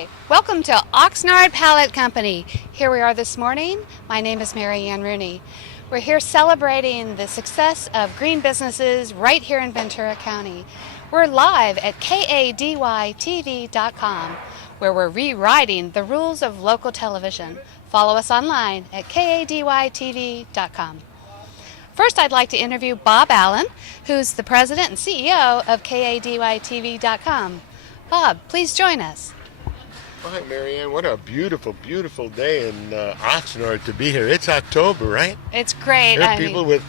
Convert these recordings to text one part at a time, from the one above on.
Hi, welcome to Oxnard Pallet Company. Here we are this morning. My name is Anne Rooney. We're here celebrating the success of green businesses right here in Ventura County. We're live at kadytv.com, where we're rewriting the rules of local television. Follow us online at kadytv.com. First, I'd like to interview Bob Allen, who's the president and CEO of kadytv.com. Bob, please join us. Hi, Marianne. What a beautiful, beautiful day in Oxnard to be here. It's October, right? It's great. There are people with,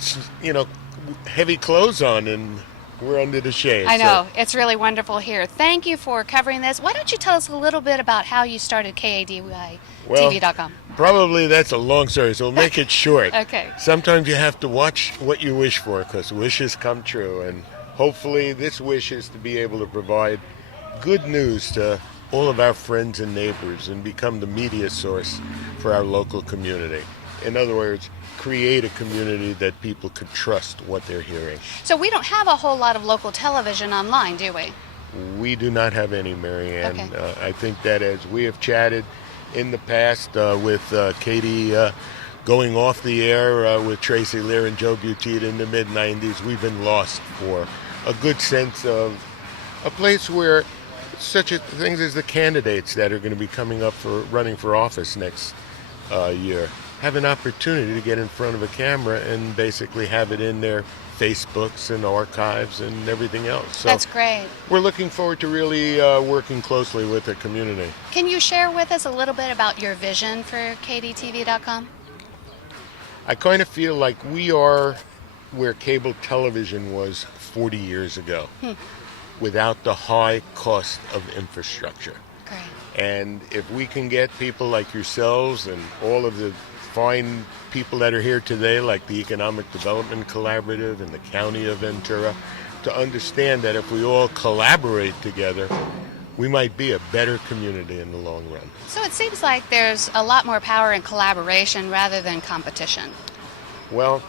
heavy clothes on, and we're under the shade. I know. It's really wonderful here. Thank you for covering this. Why don't you tell us a little bit about how you started kadytv.com? Well, probably that's a long story, so we'll make it short. Okay. Sometimes you have to watch what you wish for, because wishes come true, and hopefully this wish is to be able to provide good news to all of our friends and neighbors and become the media source for our local community. In other words, create a community that people could trust what they're hearing. So we don't have a whole lot of local television online, do we? We do not have any, Marianne. Okay. I think that as we have chatted in the past with Katie going off the air with Tracy Lear and Joe Buttigieg in the mid-90s, we've been lost for a good sense of a place where such things as the candidates that are going to be coming up for running for office next year have an opportunity to get in front of a camera and basically have it in their Facebooks and archives and everything else. So that's great. We're looking forward to really working closely with the community. Can you share with us a little bit about your vision for kadytv.com? I kind of feel like we are where cable television was 40 years ago. Without the high cost of infrastructure. Great. And if we can get people like yourselves and all of the fine people that are here today, like the Economic Development Collaborative and the County of Ventura, to understand that if we all collaborate together, we might be a better community in the long run. So it seems like there's a lot more power in collaboration rather than competition. Well,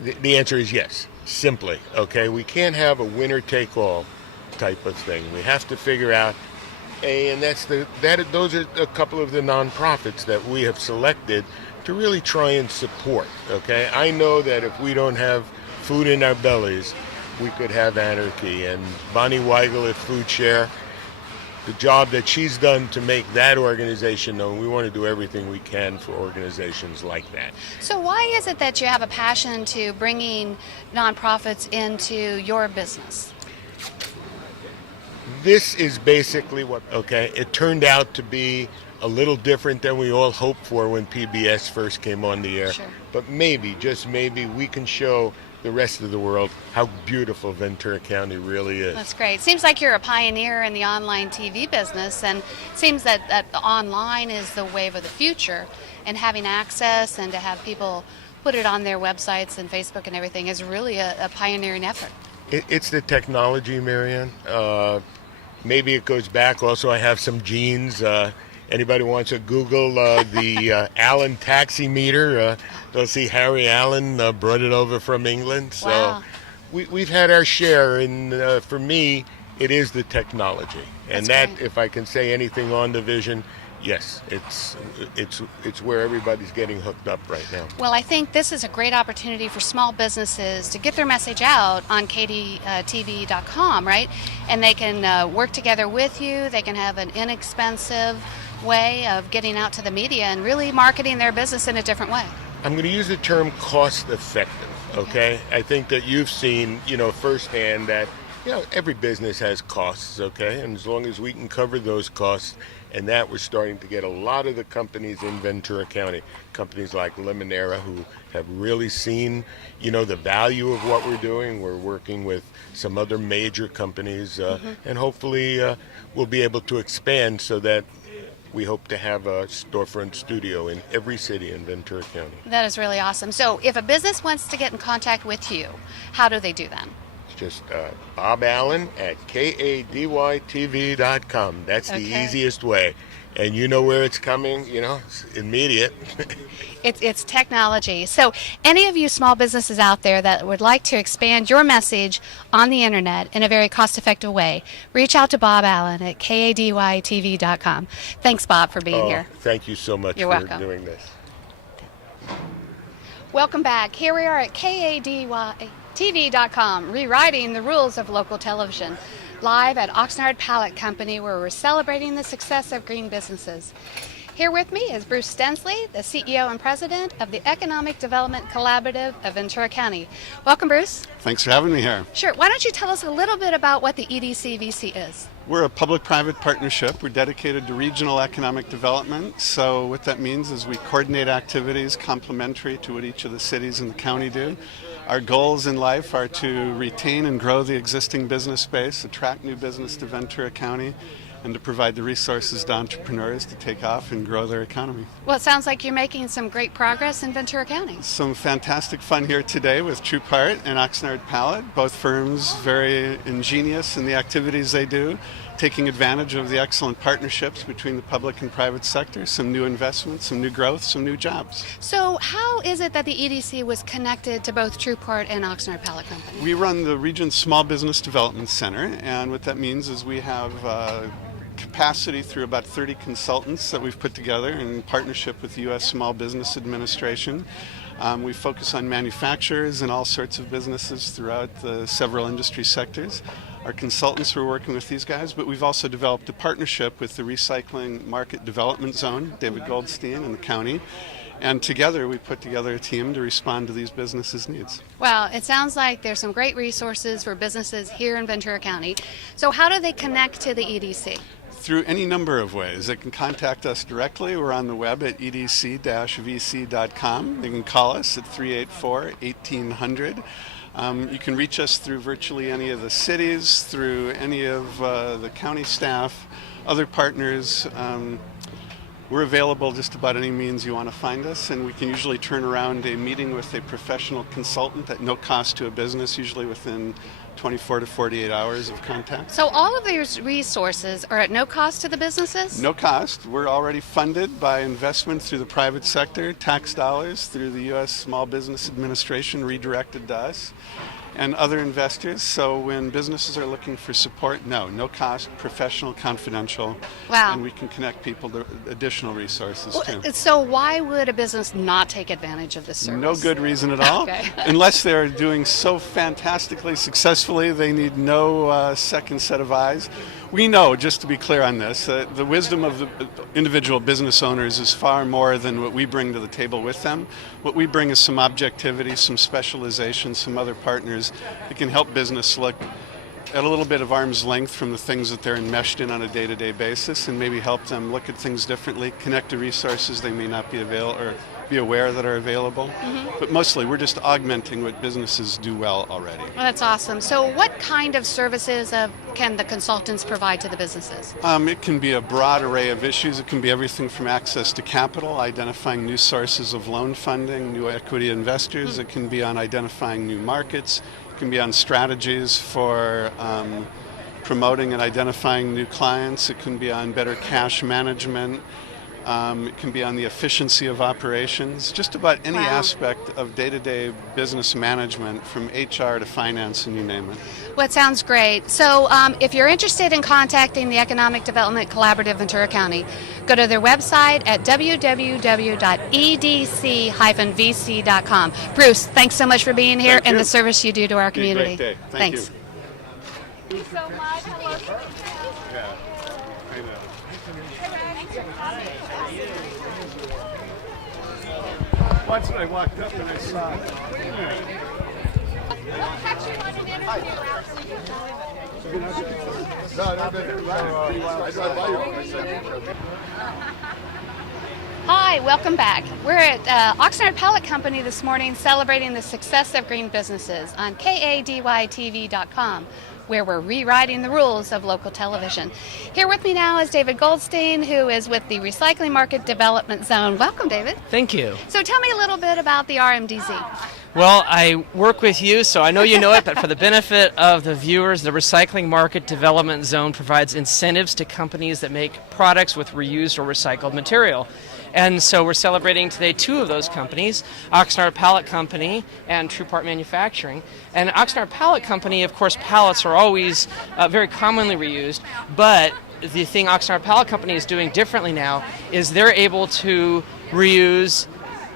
the answer is yes. Simply, okay? We can't have a winner-take-all type of thing. We have to figure out, and those are a couple of the nonprofits that we have selected to really try and support, okay? I know that if we don't have food in our bellies, we could have anarchy. And Bonnie Weigel at Food Share, the job that she's done to make that organization known, we want to do everything we can for organizations like that. So why is it that you have a passion to bringing nonprofits into your business? This is basically it turned out to be a little different than we all hoped for when PBS first came on the air. Sure. But maybe, just maybe, we can show the rest of the world how beautiful Ventura County really is. That's great. Seems like you're a pioneer in the online TV business, and it seems that online is the wave of the future, and having access and to have people put it on their websites and Facebook and everything is really a pioneering effort. It's the technology, Marianne. Maybe it goes back. Also, I have some genes. Anybody wants to Google the Allen taximeter, they'll see Harry Allen brought it over from England. So wow. We've had our share, and for me, it is the technology. And That's that, great. if I can say anything on the vision, yes, it's where everybody's getting hooked up right now. Well, I think this is a great opportunity for small businesses to get their message out on kadytv.com, right? And they can work together with you. They can have an inexpensive way of getting out to the media and really marketing their business in a different way. I'm going to use the term cost effective, okay? I think that you've seen, firsthand that, every business has costs, okay? And as long as we can cover those costs, and that we're starting to get a lot of the companies in Ventura County, companies like Limonera, who have really seen, the value of what we're doing. We're working with some other major companies, and hopefully we'll be able to expand so that we hope to have a storefront studio in every city in Ventura County. That is really awesome. So if a business wants to get in contact with you, how do they do that? It's just Bob Allen at kadytv.com. That's the Okay. easiest way. and you know where it's coming, it's immediate. It's technology. So any of you small businesses out there that would like to expand your message on the internet in a very cost-effective way, reach out to Bob Allen at kadytv.com. Thanks, Bob, for being here. Thank you so much You're for welcome. doing this. Welcome back. Here we are at kadytv.com, rewriting the rules of local television, live at Oxnard Pallet Co, where we're celebrating the success of green businesses. Here with me is Bruce Stensley, the CEO and President of the Economic Development Collaborative of Ventura County. Welcome, Bruce. Thanks for having me here. Sure. Why don't you tell us a little bit about what the EDC-VC is? We're a public-private partnership. We're dedicated to regional economic development. So what that means is we coordinate activities complementary to what each of the cities in the county do. Our goals in life are to retain and grow the existing business base, attract new business to Ventura County, and to provide the resources to entrepreneurs to take off and grow their economy. Well, it sounds like you're making some great progress in Ventura County. Some fantastic fun here today with TruePart and Oxnard Pallet, both firms very ingenious in the activities they do, taking advantage of the excellent partnerships between the public and private sector, some new investments, some new growth, some new jobs. So how is it that the EDC was connected to both TruePart and Oxnard Pallet Company? We run the region's Small Business Development Center, and what that means is we have capacity through about 30 consultants that we've put together in partnership with the U.S. Small Business Administration. We focus on manufacturers and all sorts of businesses throughout the several industry sectors. Our consultants were working with these guys, but we've also developed a partnership with the Recycling Market Development Zone, David Goldstein, and the county. And together we put together a team to respond to these businesses' needs. Well, it sounds like there's some great resources for businesses here in Ventura County. So how do they connect to the EDC? Through any number of ways. They can contact us directly. We're on the web at edc-vc.com. They can call us at 384-1800. You can reach us through virtually any of the cities, through any of the county staff, other partners. We're available just about any means you want to find us, and we can usually turn around a meeting with a professional consultant at no cost to a business, usually within 24 to 48 hours of contact. So all of these resources are at no cost to the businesses? No cost. We're already funded by investment through the private sector, tax dollars through the U.S. Small Business Administration redirected to us, and other investors. So when businesses are looking for support, no cost, professional, confidential. Wow. And we can connect people to additional resources too. So why would a business not take advantage of this service? No good reason at all. Okay. Unless they're doing so fantastically successfully, they need no second set of eyes. We know, just to be clear on this, the wisdom of the individual business owners is far more than what we bring to the table with them. What we bring is some objectivity, some specialization, some other partners that can help business look at a little bit of arm's length from the things that they're enmeshed in on a day-to-day basis, and maybe help them look at things differently, connect to resources they may not be available or be aware that are available. Mm-hmm. But mostly we're just augmenting what businesses do well already. Well, that's awesome. So what kind of services can the consultants provide to the businesses? It can be a broad array of issues. It can be everything from access to capital, identifying new sources of loan funding, new equity investors. Mm-hmm. It can be on identifying new markets. It can be on strategies for promoting and identifying new clients. It can be on better cash management. It can be on the efficiency of operations, just about any aspect of day-to-day business management, from HR to finance, and you name it. Well, it sounds great. So if you're interested in contacting the Economic Development Collaborative Ventura County, go to their website at www.edc-vc.com. Bruce, thanks so much for being here and the service you do to our community. Great day. Thanks. You. Thank you so much. Hello. Yeah, I know. Once I walked up and I saw it. Wait a minute. Hi, welcome back. We're at Oxnard Pallet Company this morning celebrating the success of green businesses on kadytv.com, where we're rewriting the rules of local television. Here with me now is David Goldstein, who is with the Recycling Market Development Zone. Welcome, David. Thank you. So tell me a little bit about the RMDZ. Well, I work with you, so I know you know it, but for the benefit of the viewers, the Recycling Market Development Zone provides incentives to companies that make products with reused or recycled material. And so we're celebrating today two of those companies, Oxnard Pallet Company and True Part Manufacturing. And Oxnard Pallet Company, of course, pallets are always very commonly reused, but the thing Oxnard Pallet Company is doing differently now is they're able to reuse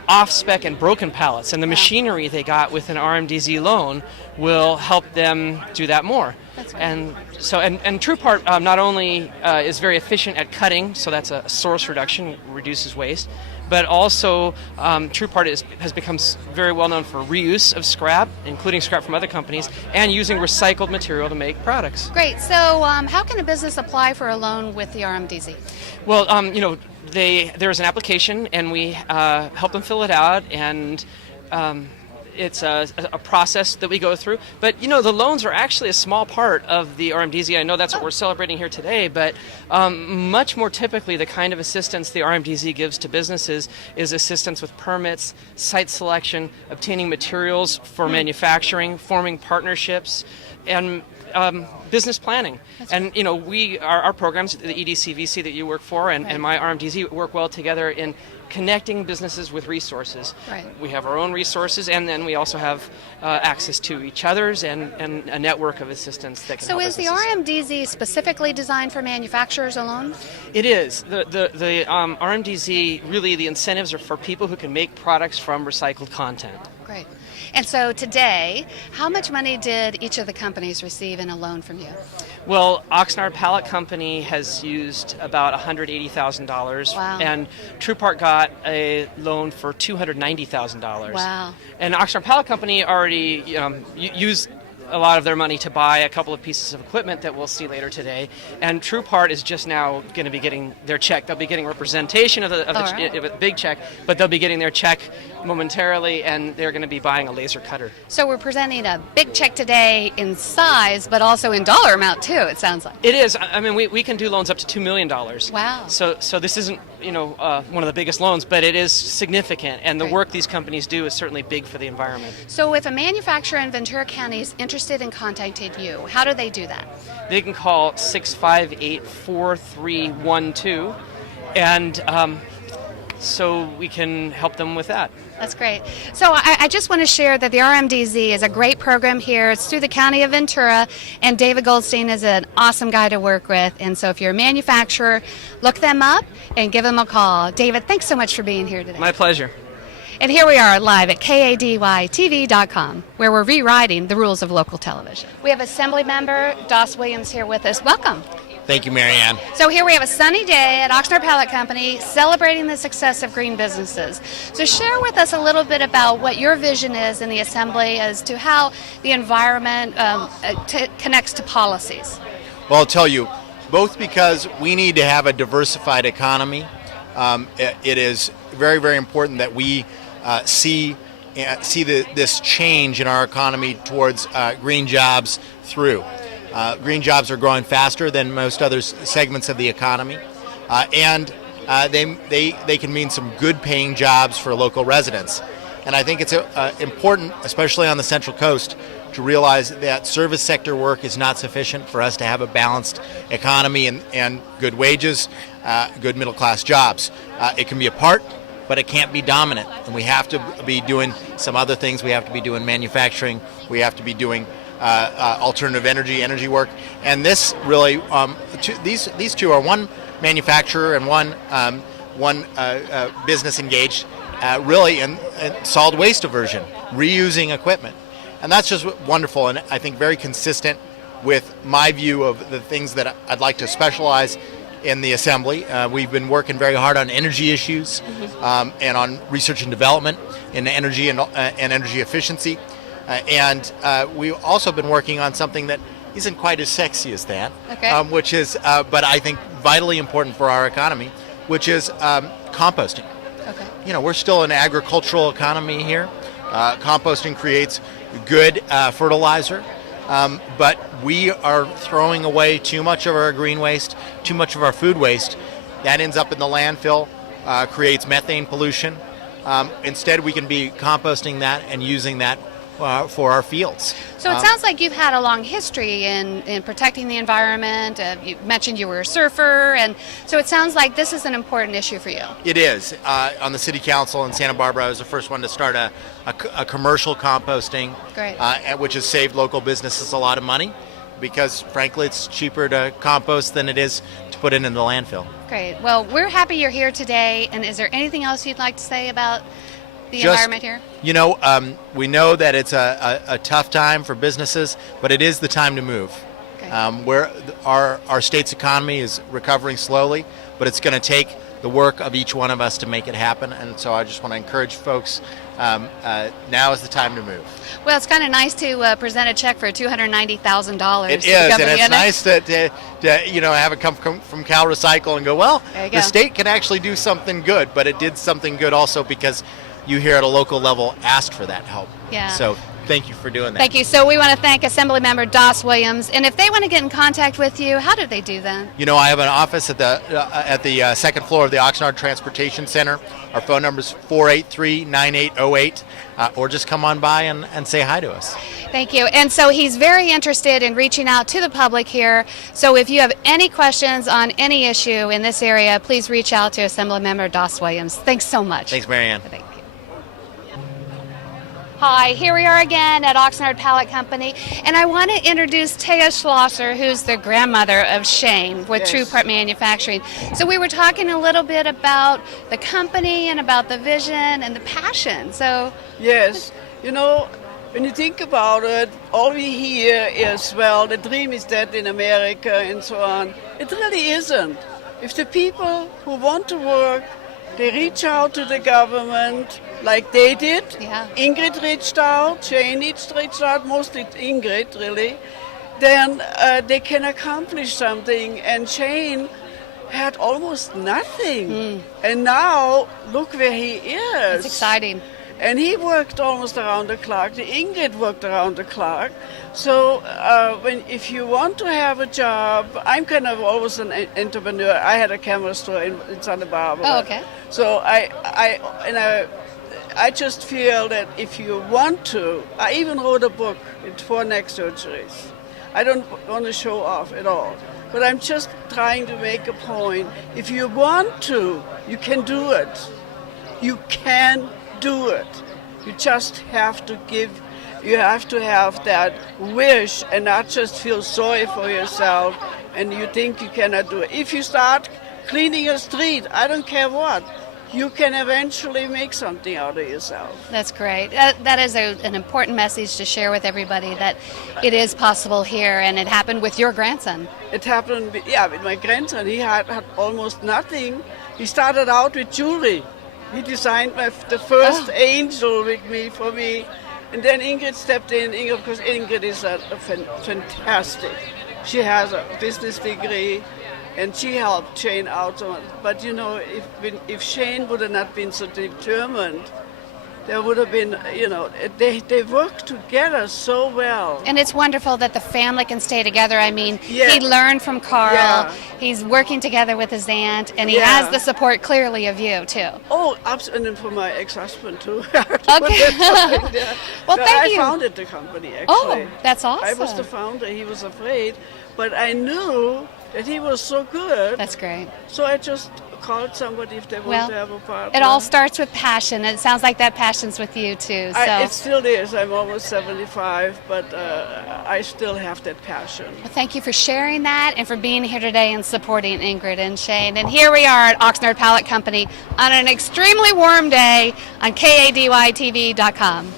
off-spec and broken pallets, and the machinery they got with an RMDZ loan will help them do that more. That's great. And so, and TruePart not only is very efficient at cutting, so that's a source reduction, reduces waste, but also TruePart has become very well known for reuse of scrap, including scrap from other companies, and using recycled material to make products. Great. So how can a business apply for a loan with the RMDZ? Well, there's an application, and we help them fill it out, and it's a process that we go through. But, the loans are actually a small part of the RMDZ. I know that's what we're celebrating here today, but much more typically, the kind of assistance the RMDZ gives to businesses is assistance with permits, site selection, obtaining materials for manufacturing, forming partnerships, and business planning. And our programs, the EDCVC that you work for and my RMDZ, work well together in connecting businesses with resources. Right. We have our own resources, and then we also have access to each other's and a network of assistance that can So help is the businesses. RMDZ specifically designed for manufacturers alone? It is. The RMDZ, really the incentives are for people who can make products from recycled content. Great. And so today, how much money did each of the companies receive in a loan from you? Well, Oxnard Pallet Company has used about $180,000. Wow. And TruePart got a loan for $290,000. Wow. And Oxnard Pallet Company already used a lot of their money to buy a couple of pieces of equipment that we'll see later today. And TruePart is just now going to be getting their check. They'll be getting representation of the big check, but they'll be getting their check momentarily, and they're going to be buying a laser cutter. So we're presenting a big check today in size, but also in dollar amount too, it sounds like. It is. I mean, we can do loans up to $2 million. Wow. So this isn't, one of the biggest loans, but it is significant, and the Right. work these companies do is certainly big for the environment. So if a manufacturer in Ventura County is interested in contacting you, how do they do that? They can call 658-4312, and so we can help them with that. That's great. So I just want to share that the RMDZ is a great program here. It's through the County of Ventura, and David Goldstein is an awesome guy to work with. And so if you're a manufacturer, look them up and give them a call. David, thanks so much for being here today. My pleasure. And here we are live at KADYTV.com, where we're rewriting the rules of local television. We have Assembly Member Doss Williams here with us. Welcome. Thank you, Marianne. So here we have a sunny day at Oxnard Pallet Company celebrating the success of green businesses. So share with us a little bit about what your vision is in the Assembly as to how the environment connects to policies. Well, I'll tell you, both because we need to have a diversified economy, it is very, very important that we see this change in our economy towards green jobs through. Green jobs are growing faster than most other segments of the economy, and they can mean some good paying jobs for local residents. And I think it's important, especially on the Central Coast, to realize that service sector work is not sufficient for us to have a balanced economy and good wages, good middle class jobs. It can be a part, but it can't be dominant. And we have to be doing some other things. We have to be doing manufacturing. We have to be doing alternative energy work, and this really these two are one manufacturer and one business engaged really in solid waste diversion, reusing equipment, and that's just wonderful, and I think very consistent with my view of the things that I'd like to specialize in the Assembly. We've been working very hard on energy issues and on research and development in energy and energy efficiency. And we've also been working on something that isn't quite as sexy as that, which is, but I think vitally important for our economy, which is composting. Okay. We're still an agricultural economy here. Composting creates good fertilizer, but we are throwing away too much of our green waste, too much of our food waste. That ends up in the landfill, creates methane pollution, Instead, we can be composting that and using that for our fields. So it sounds like you've had a long history in protecting the environment. You mentioned you were a surfer, and so it sounds like this is an important issue for you. It is. On the city council in Santa Barbara, I was the first one to start a commercial composting, Great. Which has saved local businesses a lot of money because, frankly, it's cheaper to compost than it is to put it in the landfill. Great. Well, we're happy you're here today, and is there anything else you'd like to say about the environment here? We know that it's a tough time for businesses, but it is the time to move. Okay. Where our state's economy is recovering slowly, but it's going to take the work of each one of us to make it happen. And so I just want to encourage folks, now is the time to move. Well, it's kind of nice to present a check for $290,000. It is, and it's nice to have it come from Cal Recycle and go, well, the state can actually do something good, but it did something good also because you here at a local level asked for that help. Yeah. So thank you for doing that. Thank you. So we want to thank Assemblymember Doss Williams. And if they want to get in contact with you, how do they do that? I have an office at the second floor of the Oxnard Transportation Center. Our phone number is 483-9808, or just come on by and say hi to us. Thank you. And so he's very interested in reaching out to the public here. So if you have any questions on any issue in this area, please reach out to Assemblymember Doss Williams. Thanks so much. Thanks, Marianne. Thank you. Hi, here we are again at Oxnard Pallet Company, and I want to introduce Teo Schulze, who's the grandmother of Shane with True Part Manufacturing. So we were talking a little bit about the company and about the vision and the passion. So yes, when you think about it, all we hear is, well, the dream is dead in America and so on. It really isn't. If the people who want to work, they reach out to the government like they did. Yeah. Ingrid reached out, Shane reached out, mostly Ingrid really. Then they can accomplish something. And Shane had almost nothing. And now look where he is. it's exciting. And he worked almost around the clock. The Ingrid worked around the clock. So if you want to have a job, I'm kind of always an entrepreneur. I had a camera store in Santa Barbara. Oh, okay. So I just feel that if you want to, I even wrote a book with 4 neck surgeries. I don't want to show off at all. But I'm just trying to make a point. If you want to, you can do it. You can do it. You just have to have that wish and not just feel sorry for yourself and you think you cannot do it. If you start cleaning a street, I don't care what, you can eventually make something out of yourself. That's great. That is an important message to share with everybody, that it is possible here, and it happened with your grandson. It happened, with my grandson. He had almost nothing. He started out with jewelry. He designed the first angel for me. And then Ingrid stepped in, because Ingrid is a fantastic. She has a business degree, and she helped Shane out. But if Shane would have not been so determined, there would have been, they work together so well. And it's wonderful that the family can stay together. I mean, Yeah. he learned from Carl. Yeah. He's working together with his aunt, and he has the support clearly of you, too. Oh, absolutely, and for my ex-husband, too. Okay. Well, thank you. I founded the company, actually. Oh, that's awesome. I was the founder. He was afraid, but I knew that he was so good. That's great. So I just called somebody if they want to have a partner. It all starts with passion. It sounds like that passion's with you, too. So. It still is. I'm almost 75, but I still have that passion. Well, thank you for sharing that and for being here today and supporting Ingrid and Shane. And here we are at Oxnard Pallet Company on an extremely warm day on KADYTV.com.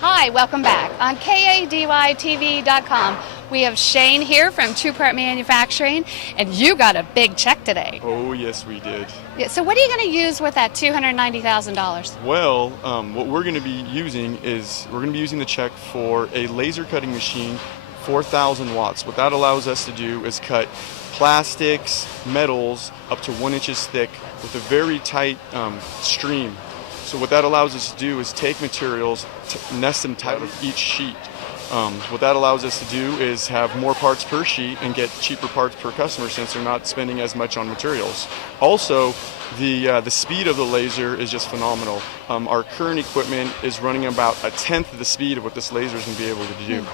Hi, welcome back. On KADYTV.com, we have Shane here from True Part Manufacturing, and you got a big check today. Oh, yes, we did. Yeah, so what are you going to use with that $290,000? Well, what we're going to be using is, we're going to be using the check for a laser cutting machine, 4,000 watts. What that allows us to do is cut plastics, metals up to 1 inch thick with a very tight stream. So what that allows us to do is take materials, nest them tight with each sheet. What that allows us to do is have more parts per sheet and get cheaper parts per customer since they're not spending as much on materials. Also, the speed of the laser is just phenomenal. Our current equipment is running about a tenth of the speed of what this laser is going to be able to do.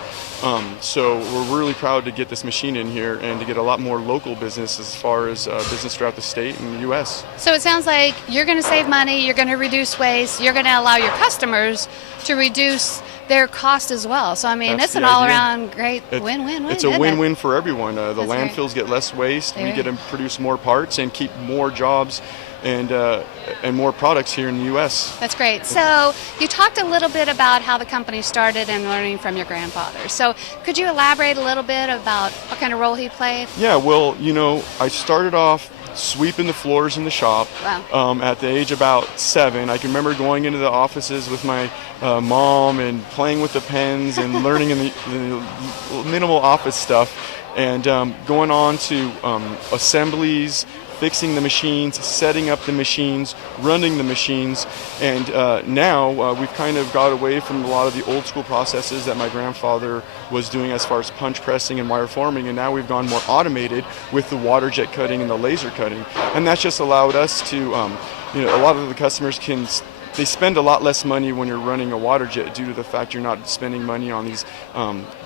So we're really proud to get this machine in here and to get a lot more local business as far as business throughout the state and the U.S. So it sounds like you're going to save money, you're going to reduce waste, you're going to allow your customers to reduce their cost as well. So, I mean, That's it's an the idea. all-around great win-win-win. It's a win-win for everyone. The That's landfills get less waste, we There. get to produce more parts and keep more jobs and more products here in the U.S. That's great. So you talked a little bit about how the company started and learning from your grandfather. So could you elaborate a little bit about what kind of role he played? Yeah, well, I started off sweeping the floors in the shop. Wow. At the age about 7. I can remember going into the offices with my mom and playing with the pens and learning in the minimal office stuff, and going on to assemblies, fixing the machines, setting up the machines, running the machines, and now we've kind of got away from a lot of the old school processes that my grandfather was doing as far as punch pressing and wire forming, and now we've gone more automated with the water jet cutting and the laser cutting, and that's just allowed us to, a lot of the customers they spend a lot less money when you're running a water jet due to the fact you're not spending money on these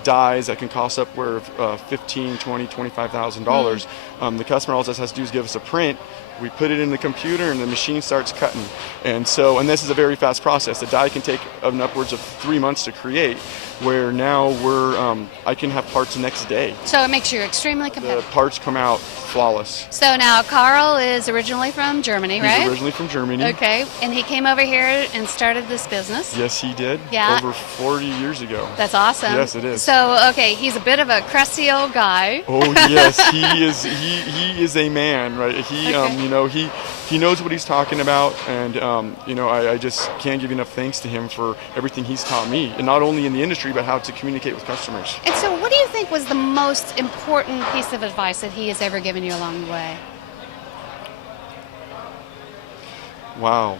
dies that can cost upward of $15,000, $20,000, $25,000. The customer all just has to do is give us a print. We put it in the computer and the machine starts cutting. And this is a very fast process. The die can take upwards of 3 months to create, where now I can have parts the next day. So it makes you extremely The competitive. parts come out flawless. So now Carl is originally from Germany, right? He's originally from Germany. Okay, and he came over here and started this business. Yes, he did. Yeah. Over 40 years ago. That's awesome. Yes, it is. So, okay, he's a bit of a crusty old guy. Oh yes, he is. He is a man, right? He knows what he's talking about, and I just can't give enough thanks to him for everything he's taught me, and not only in the industry but how to communicate with customers. And so, what do you think was the most important piece of advice that he has ever given you along the way? Wow.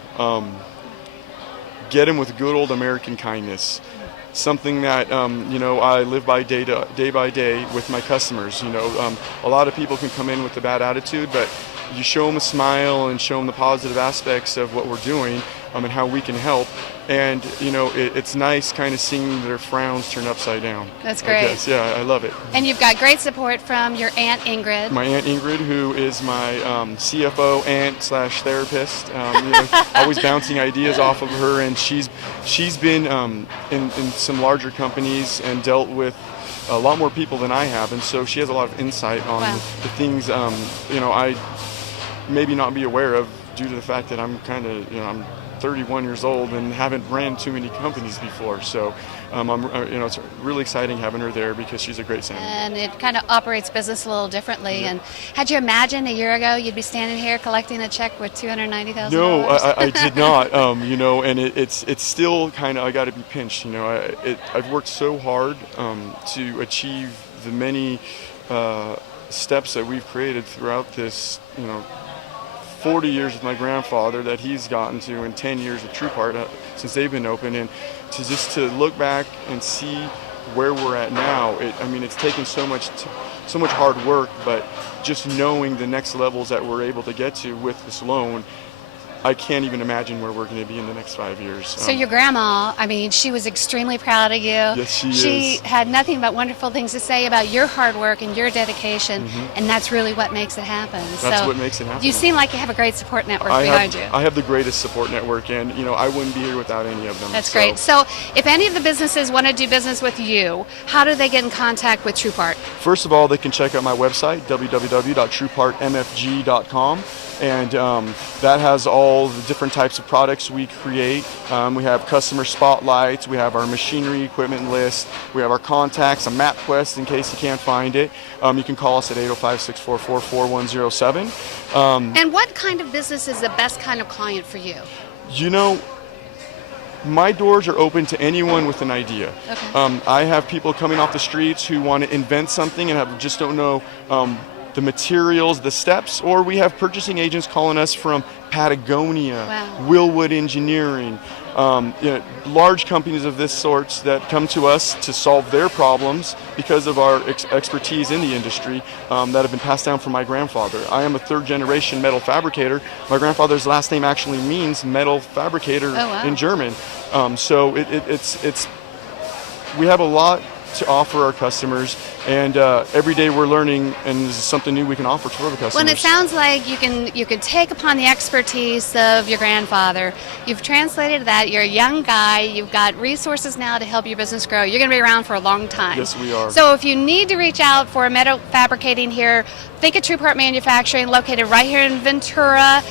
Get him with good old American kindness. Something that I live by day by day with my customers. A lot of people can come in with a bad attitude, but you show them a smile and show them the positive aspects of what we're doing and how we can help. And it's nice kind of seeing their frowns turn upside down. That's great. Yes, yeah, I love it. And you've got great support from your Aunt Ingrid. My Aunt Ingrid, who is my CFO aunt/therapist, always bouncing ideas off of her, and she's been in some larger companies and dealt with a lot more people than I have, and so she has a lot of insight on Wow. the things I maybe not be aware of due to the fact that I'm kind of I'm 31 years old and haven't ran too many companies before. So it's really exciting having her there because she's a great senator. And it kind of operates business a little differently. Yeah. And had you imagined a year ago you'd be standing here collecting a check with $290,000? No, I did not. And it's still kind of, I got to be pinched. I've worked so hard to achieve the many steps that we've created throughout this, 40 years with my grandfather that he's gotten to, and 10 years with TruePart since they've been open, and to look back and see where we're at now. It's taken so much hard work, but just knowing the next levels that we're able to get to with this loan, I can't even imagine where we're going to be in the next 5 years. So your grandma, she was extremely proud of you. Yes, she is. She had nothing but wonderful things to say about your hard work and your dedication, and that's really what makes it happen. That's what makes it happen. You seem like you have a great support network behind you. I have the greatest support network, and I wouldn't be here without any of them. That's great. So if any of the businesses want to do business with you, how do they get in contact with TruePart? First of all, they can check out my website, www.truepartmfg.com. And that has all the different types of products we create. We have customer spotlights, we have our machinery equipment list, we have our contacts, a map quest in case you can't find it. You can call us at 805-644-4107. And what kind of business is the best kind of client for you? My doors are open to anyone with an idea. Okay. I have people coming off the streets who want to invent something and just don't know the materials, the steps, or we have purchasing agents calling us from Patagonia, Wow. Willwood Engineering, large companies of this sort that come to us to solve their problems because of our expertise in the industry that have been passed down from my grandfather. I am a third-generation metal fabricator. My grandfather's last name actually means metal fabricator in German. So it's we have a lot to offer our customers, and every day we're learning, and this is something new we can offer to the customers. Well, and it sounds like you can take upon the expertise of your grandfather. You've translated that. You're a young guy. You've got resources now to help your business grow. You're going to be around for a long time. Yes, we are. So if you need to reach out for metal fabricating here, think of True Part Manufacturing, located right here in Ventura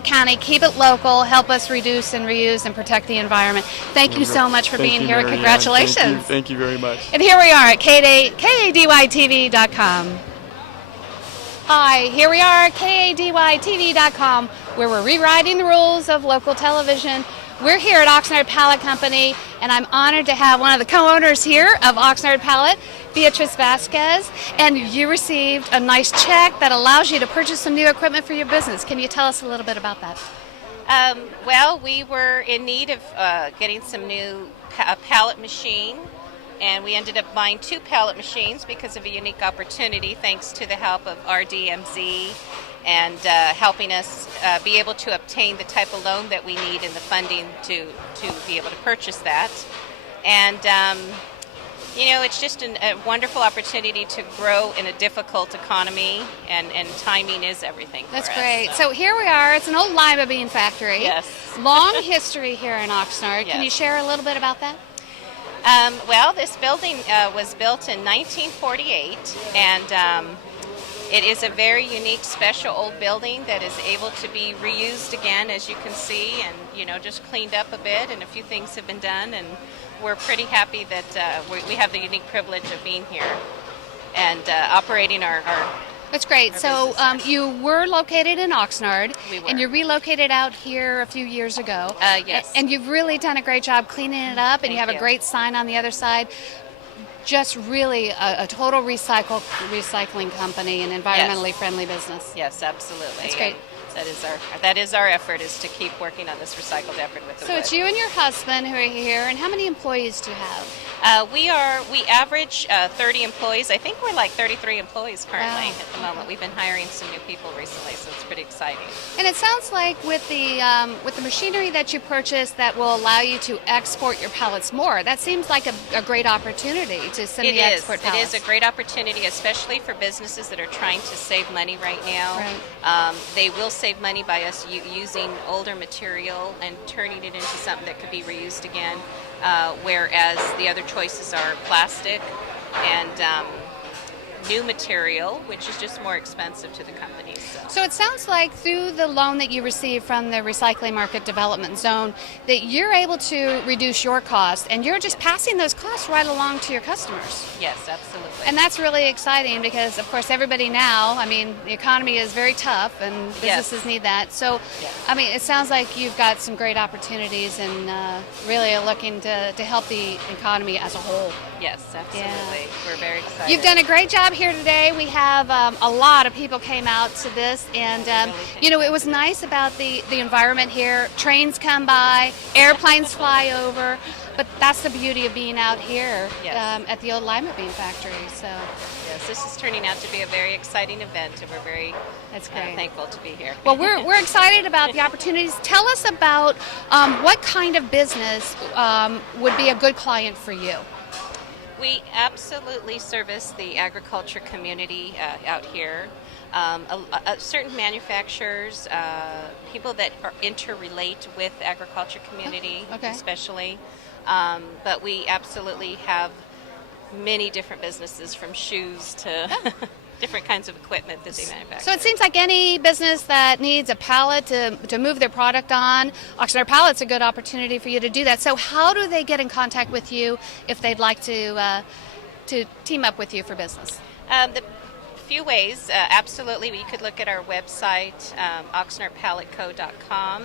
County. Keep it local. Help us reduce and reuse and protect the environment. Thank you so much for being here. Marianne. Congratulations. Thank you very much. And here we are at KADYTV.com. Hi, here we are at KADYTV.com, where we're rewriting the rules of local television. We're here at Oxnard Pallet Company, and I'm honored to have one of the co-owners here of Oxnard Pallet, Beatrice Vasquez, and you received a nice check that allows you to purchase some new equipment for your business. Can you tell us a little bit about that? Well, we were in need of getting some new pallet machine, and we ended up buying 2 pallet machines because of a unique opportunity, thanks to the help of RDMZ and helping us be able to obtain the type of loan that we need and the funding to be able to purchase that. And it's just a wonderful opportunity to grow in a difficult economy, and timing is everything for That's us. great. So here we are. It's an old lima bean factory. Yes. Long history here in Oxnard. Can Yes. you share a little bit about that? Well, this building was built in 1948, and it is a very unique, special old building that is able to be reused again, as you can see, and just cleaned up a bit, and a few things have been done, and we're pretty happy that we have the unique privilege of being here and operating our That's great. So you were located in Oxnard, We were. and you relocated out here a few years ago. Yes. And you've really done a great job cleaning it up, and Thank you have a you. great sign on the other side. Just really a total recycling company and environmentally friendly business. Yes, absolutely. That's great. And that is our effort, is to keep working on this recycled effort with the So wood. it's you and your husband who are here, and how many employees do you have? We average 30 employees. I think we're like 33 employees currently Wow. at the moment. We've been hiring some new people recently, so it's pretty exciting. And it sounds like with the machinery that you purchased that will allow you to export your pallets more, that seems like a great opportunity to send the export It pallets. is a great opportunity, especially for businesses that are trying to save money right now. Right. They will save money by us using older material and turning it into something that could be reused again, whereas the other choices are plastic and new material, which is just more expensive to the companies. So it sounds like through the loan that you received from the Recycling Market Development Zone that you're able to reduce your cost, and you're just passing those costs right along to your customers. Yes, absolutely. And that's really exciting because, of course, everybody now, the economy is very tough and businesses need that. So, Yes. it sounds like you've got some great opportunities and really are looking to help the economy as a whole. Yes, absolutely. We're very excited. You've done a great job here today. We have a lot of people came out to this, and it was nice about the environment here. Trains come by, airplanes fly over, but that's the beauty of being out here Yes. at the old lima bean factory. So Yes, this is turning out to be a very exciting event, and we're very that's great. thankful to be here. Well, we're excited about the opportunities. Tell us about what kind of business would be a good client for you. We absolutely service the agriculture community out here. Certain manufacturers, people that interrelate with the agriculture community, okay. especially. But we absolutely have many different businesses, from shoes to different kinds of equipment that they manufacture. So it seems like any business that needs a pallet to move their product on, Oxnard Pallet's a good opportunity for you to do that. So how do they get in contact with you if they'd like to team up with you for business? The few ways. Absolutely, you could look at our website, oxnardpalletco.com,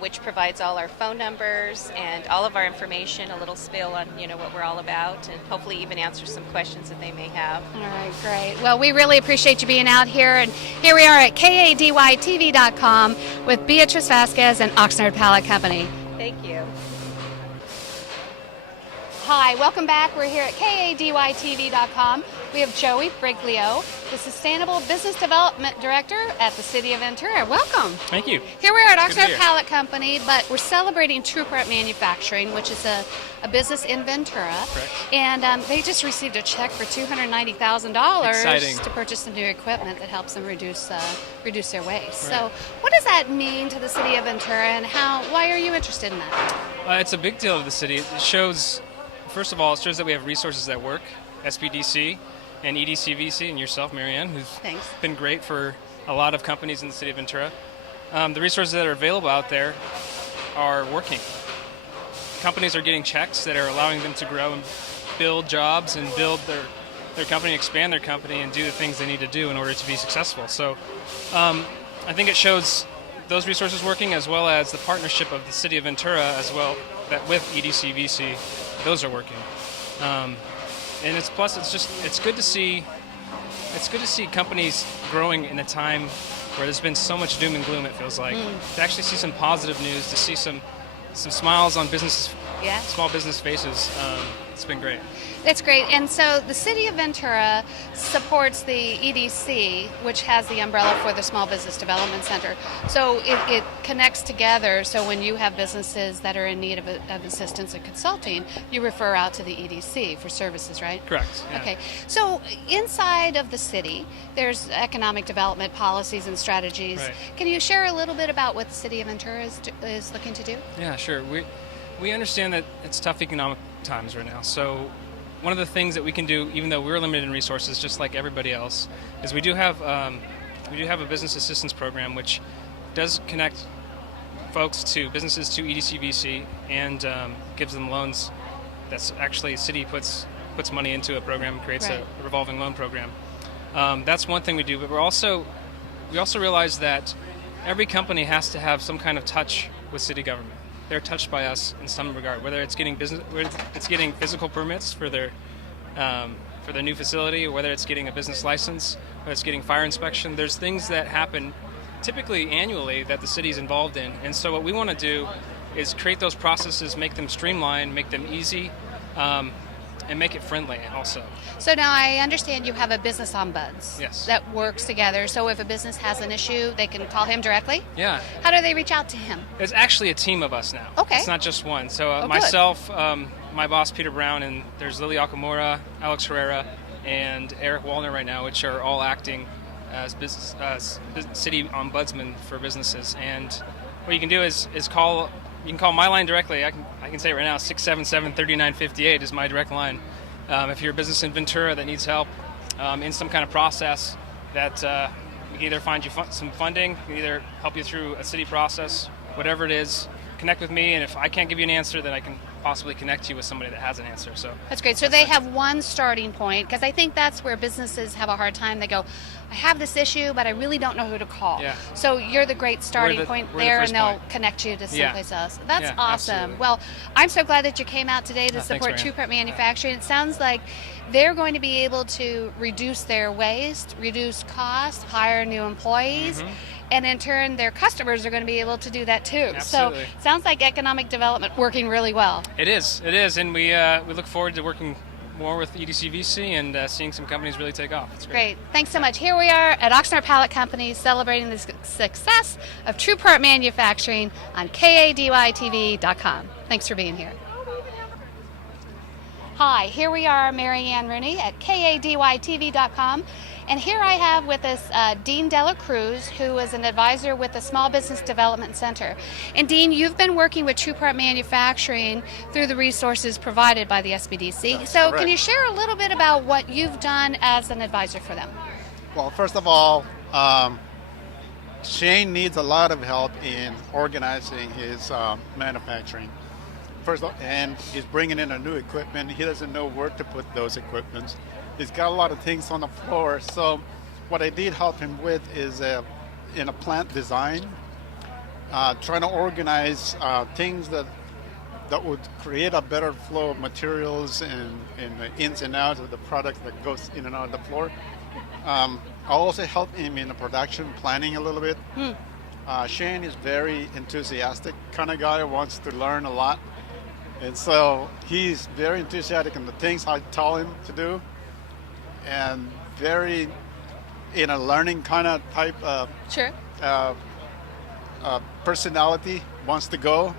which provides all our phone numbers and all of our information, a little spiel on what we're all about, and hopefully even answer some questions that they may have. All right, great. Well, we really appreciate you being out here, and here we are at kadytv.com with Beatrice Vasquez and Oxnard Pallet Company. Thank you. Hi, welcome back. We're here at kadytv.com. We have Joey Briglio, the Sustainable Business Development Director at the City of Ventura. Welcome. Thank you. Here we are at Good to be Oxnard here. Pallet Company, but we're celebrating True Part Manufacturing, which is a business in Ventura. Correct. And they just received a check for $290,000 Exciting. to purchase some new equipment that helps them reduce their waste. Right. So what does that mean to the City of Ventura, and why are you interested in that? It's a big deal to the city. It shows, first of all, it shows that we have resources that work, SPDC and EDCVC, and yourself, Marianne, who's Thanks. been great for a lot of companies in the city of Ventura. The resources that are available out there are working. Companies are getting checks that are allowing them to grow and build jobs and build their company, expand their company, and do the things they need to do in order to be successful. So I think it shows those resources working, as well as the partnership of the city of Ventura as well, that with EDCVC, those are working. And it's good to see companies growing in a time where there's been so much doom and gloom. It feels like to actually see some positive news, to see some smiles on small business faces. It's been great. That's great. And so the City of Ventura supports the EDC, which has the umbrella for the Small Business Development Center. So it connects together, so when you have businesses that are in need of assistance and consulting, you refer out to the EDC for services, right? Correct. Yeah. Okay. So inside of the city, there's economic development policies and strategies. Right. Can you share a little bit about what the City of Ventura is looking to do? Yeah, sure. We understand that it's tough economic times right now. So one of the things that we can do, even though we're limited in resources, just like everybody else, is we do have a business assistance program which does connect businesses to EDCVC and gives them loans. That's actually city puts money into a program and creates Right. a revolving loan program. That's one thing we do, but we also realize that every company has to have some kind of touch with city government. They're touched by us in some regard, whether it's getting physical permits for their new facility, or whether it's getting a business license, whether it's getting fire inspection. There's things that happen typically annually that the city's involved in, and so what we want to do is create those processes, make them streamlined, make them easy, and make it friendly also. So now I understand you have a business ombuds Yes. that works together. So if a business has an issue, they can call him directly? Yeah. How do they reach out to him? It's actually a team of us now. Okay. It's not just one. So good. myself, my boss Peter Brown, and there's Lily Akamura, Alex Herrera, and Eric Wallner right now, which are all acting as city ombudsman for businesses. And what you can do is call. You can call my line directly. I can say it right now. 677-3958 is my direct line. If you're a business in Ventura that needs help in some kind of process, that we can either find you some funding, we can either help you through a city process, whatever it is, connect with me. And if I can't give you an answer, then I can possibly connect you with somebody that has an answer. So That's great. So they have one starting point, because I think that's where businesses have a hard time. They go, I have this issue, but I really don't know who to call. Yeah. So you're the great starting point we're the there, first and they'll point. connect you to Yeah. someplace else. That's Yeah, awesome. absolutely. Well, I'm so glad that you came out today to Thanks, support Marianne. True Part Manufacturing. It sounds like they're going to be able to reduce their waste, reduce costs, hire new employees, and in turn, their customers are going to be able to do that too. Absolutely. So it sounds like economic development working really well. It is, and we look forward to working more with EDCVC and seeing some companies really take off. It's great. Great. Thanks so much. Here we are at Oxnard Pallet Company celebrating the success of True Part Manufacturing on kadytv.com. Thanks for being here. Hi, here we are, Anne Rooney at kadytv.com. And here I have with us Dean Dela Cruz, who is an advisor with the Small Business Development Center. And Dean, you've been working with True Part Manufacturing through the resources provided by the SBDC. So can you share a little bit about what you've done as an advisor for them? Well, first of all, Shane needs a lot of help in organizing his manufacturing. And he's bringing in a new equipment. He doesn't know where to put those equipments. He's got a lot of things on the floor. So what I did help him with is in a plant design, trying to organize things that would create a better flow of materials and the ins and outs of the product that goes in and out of the floor. I also helped him in the production planning a little bit. Shane is very enthusiastic kind of guy, wants to learn a lot. And so he's very enthusiastic in the things I tell him to do, and very in a learning kind of type of personality, wants to do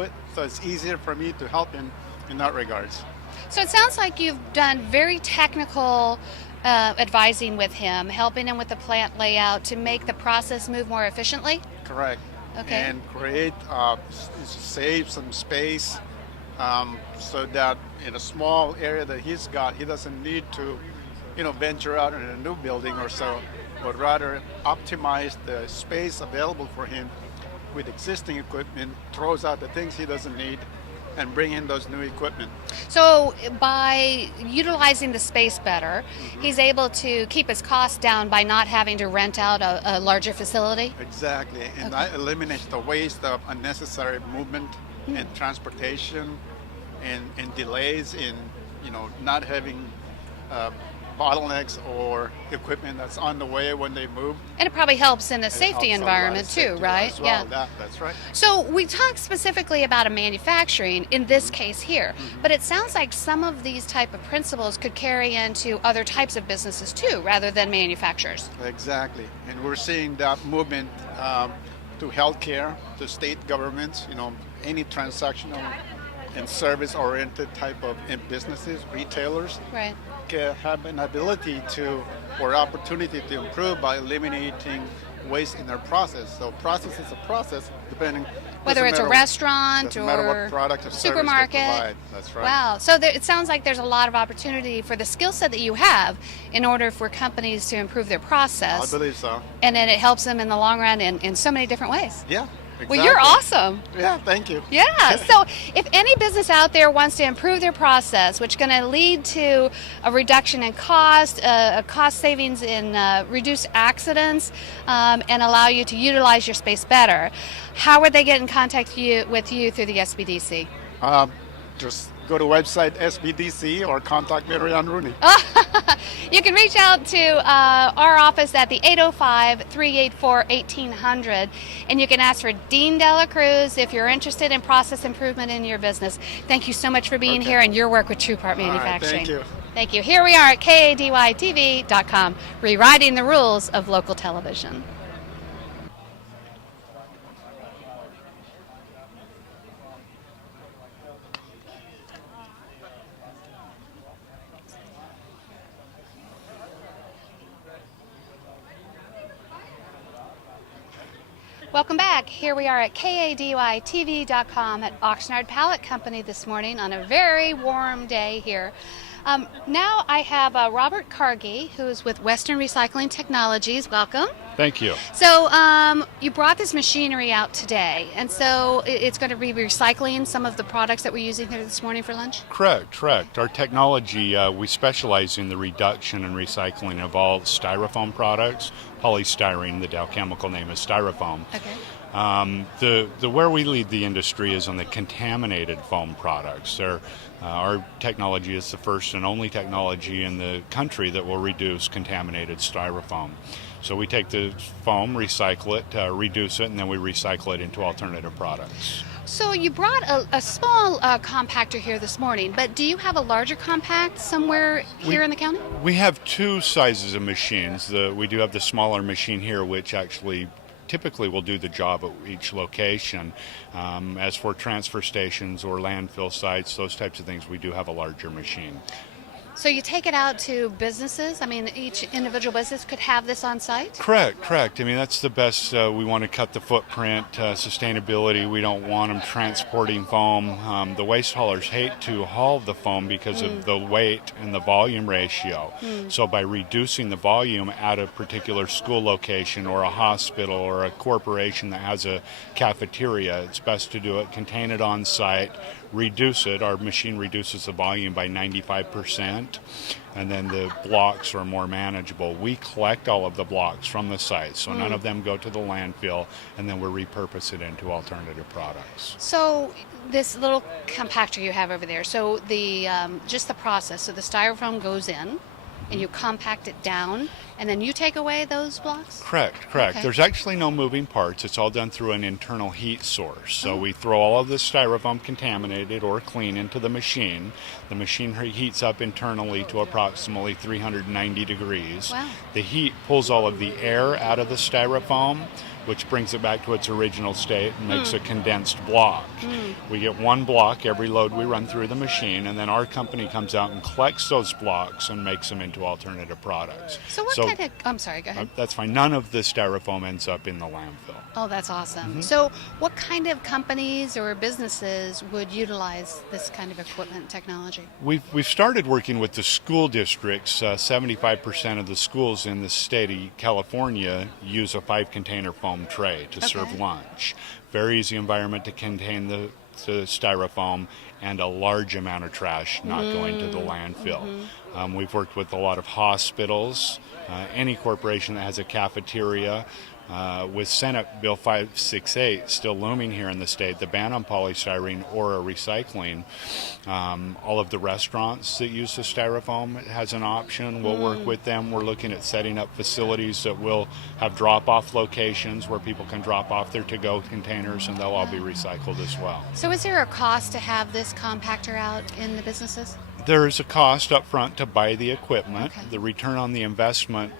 it. So it's easier for me to help him in that regards. So it sounds like you've done very technical advising with him, helping him with the plant layout to make the process move more efficiently? Correct. Okay. And create, save some space so that in a small area that he's got, he doesn't need to, venture out in a new building or so, but rather optimize the space available for him with existing equipment, throws out the things he doesn't need, and bring in those new equipment. So by utilizing the space better, he's able to keep his costs down by not having to rent out a larger facility? Exactly, and that eliminates the waste of unnecessary movement and transportation and delays in, not having bottlenecks or equipment that's on the way when they move. And it probably helps in a safety environment too, right? Well. Yeah, that's right. So we talked specifically about a manufacturing in this case here, but it sounds like some of these type of principles could carry into other types of businesses too, rather than manufacturers. Exactly, and we're seeing that movement to healthcare, to state governments, any transactional and service-oriented type of businesses, retailers. Right. Have an ability to or opportunity to improve by eliminating waste in their process. So process is a process depending whether it's a restaurant or what product or supermarket. Service they provide. That's right. Wow. So it sounds like there's a lot of opportunity for the skill set that you have in order for companies to improve their process. I believe so. And then it helps them in the long run in so many different ways. Yeah. Exactly. Well, you're awesome. Yeah, thank you. Yeah. So if any business out there wants to improve their process, which is going to lead to a reduction in cost, a cost savings in reduced accidents, and allow you to utilize your space better, how would they get in contact with you through the SBDC? Just go to website SBDC or contact me at Anne Rooney. You can reach out to our office at the 805-384-1800, and you can ask for Dean Dela Cruz if you're interested in process improvement in your business. Thank you so much for being here and your work with True Part Manufacturing. Thank you. Thank you. Here we are at KADYTV.com, rewriting the rules of local television. Welcome back. Here we are at KADYTV.com at Oxnard Pallet Co. this morning on a very warm day here. Now I have Robert Cargie, who's with Western Recycling Technologies. Welcome. Thank you. So you brought this machinery out today, and so it's going to be recycling some of the products that we're using here this morning for lunch? Correct. Our technology, we specialize in the reduction and recycling of all styrofoam products. Polystyrene, the Dow chemical name is styrofoam. Okay. The where we lead the industry is on the contaminated foam products. Our technology is the first and only technology in the country that will reduce contaminated styrofoam. So we take the foam, recycle it, reduce it, and then we recycle it into alternative products. So you brought a small compactor here this morning, but do you have a larger compact somewhere here in the county? We have two sizes of machines. We do have the smaller machine here, which actually typically will do the job at each location. As for transfer stations or landfill sites, those types of things, we do have a larger machine. So you take it out to businesses? I mean, each individual business could have this on site? Correct. I mean, that's the best. We want to cut the footprint, sustainability. We don't want them transporting foam. The waste haulers hate to haul the foam because of the weight and the volume ratio. So by reducing the volume at a particular school location or a hospital or a corporation that has a cafeteria, it's best to do it, contain it on site, reduce it. Our machine reduces the volume by 95%, and then the blocks are more manageable. We collect all of the blocks from the site, so none of them go to the landfill, and then we repurpose it into alternative products. So this little compactor you have over there, so the just the process, so the styrofoam goes in, and you compact it down, and then you take away those blocks? Correct. Okay. There's actually no moving parts. It's all done through an internal heat source. So we throw all of the styrofoam contaminated or clean into the machine. The machine heats up internally to approximately 390 degrees. Wow. The heat pulls all of the air out of the styrofoam, which brings it back to its original state and makes a condensed block. We get one block every load we run through the machine, and then our company comes out and collects those blocks and makes them into alternative products. So what kind of, I'm sorry, go ahead. That's fine. None of the styrofoam ends up in the landfill. Oh, that's awesome. So what kind of companies or businesses would utilize this kind of equipment technology? We've started working with the school districts. 75% of the schools in the state of California use a 5-container foam tray to serve lunch. Very easy environment to contain the styrofoam, and a large amount of trash not going to the landfill. We've worked with a lot of hospitals, any corporation that has a cafeteria. With Senate Bill 568 still looming here in the state, the ban on polystyrene or recycling, all of the restaurants that use the styrofoam has an option. We'll work with them. We're looking at setting up facilities that will have drop-off locations where people can drop off their to-go containers, and they'll all be recycled as well. So is there a cost to have this compactor out in the businesses? There is a cost up front to buy the equipment. The return on the investment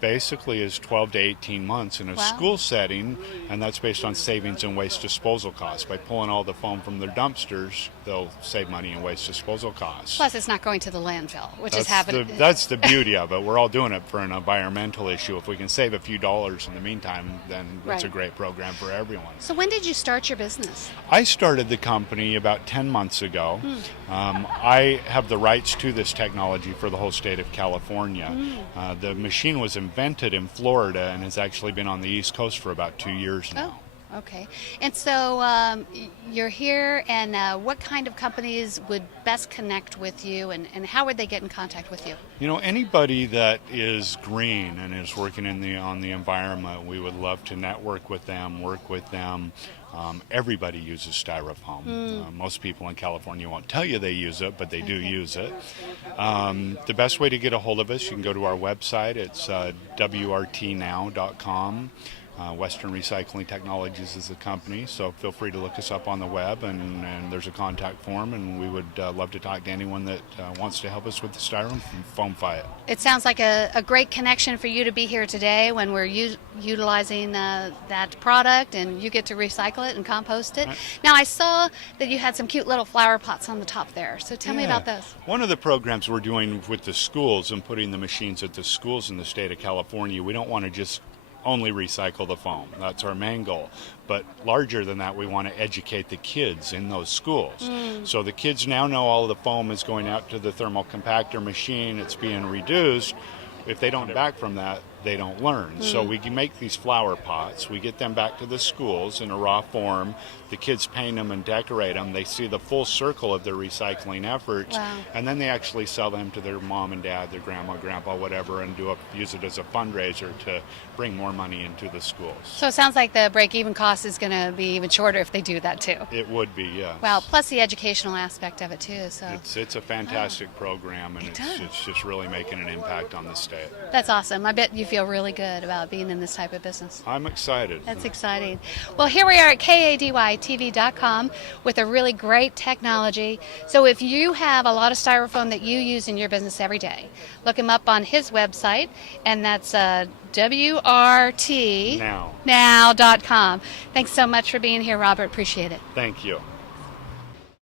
basically is 12 to 18 months in a school setting, and that's based on savings and waste disposal costs. By pulling all the foam from their dumpsters, they'll save money in waste disposal costs. Plus, it's not going to the landfill, which is happening. That's the beauty of it. We're all doing it for an environmental issue. If we can save a few dollars in the meantime, then it's a great program for everyone. So when did you start your business? I started the company about 10 months ago. I have the rights to this technology for the whole state of California. The machine was invented in Florida and has actually been on the East Coast for about 2 years now. Oh, okay. And so you're here, and what kind of companies would best connect with you, and how would they get in contact with you? You know, anybody that is green and is working on the environment, we would love to network with them, work with them. Everybody uses styrofoam. Most people in California won't tell you they use it, but they do use it. The best way to get a hold of us, you can go to our website. It's wrtnow.com. Western Recycling Technologies is the company, so feel free to look us up on the web, and there's a contact form, and we would love to talk to anyone that wants to help us with the styrofoam fight. It sounds like a great connection for you to be here today when we're utilizing that product, and you get to recycle it and compost it. Right. Now, I saw that you had some cute little flower pots on the top there, so tell me about those. One of the programs we're doing with the schools and putting the machines at the schools in the state of California, we don't want to just only recycle the foam. That's our main goal. But larger than that, we want to educate the kids in those schools. So the kids now know all of the foam is going out to the thermal compactor machine, it's being reduced. If they don't back from that, they don't learn. So we can make these flower pots. We get them back to the schools in a raw form. The kids paint them and decorate them. They see the full circle of their recycling efforts. And then they actually sell them to their mom and dad, their grandma, grandpa, whatever, and use it as a fundraiser to bring more money into the schools. So it sounds like the break-even cost is going to be even shorter if they do that too. It would be, yes. Well, plus the educational aspect of it too. So it's a fantastic program, and it's just really making an impact on the state. That's awesome. I bet you feel really good about being in this type of business. I'm excited. That's exciting. Well, here we are at KADYTV.com with a really great technology. So if you have a lot of styrofoam that you use in your business every day, look him up on his website, and that's WRTnow.com. Thanks so much for being here, Robert. Appreciate it. Thank you.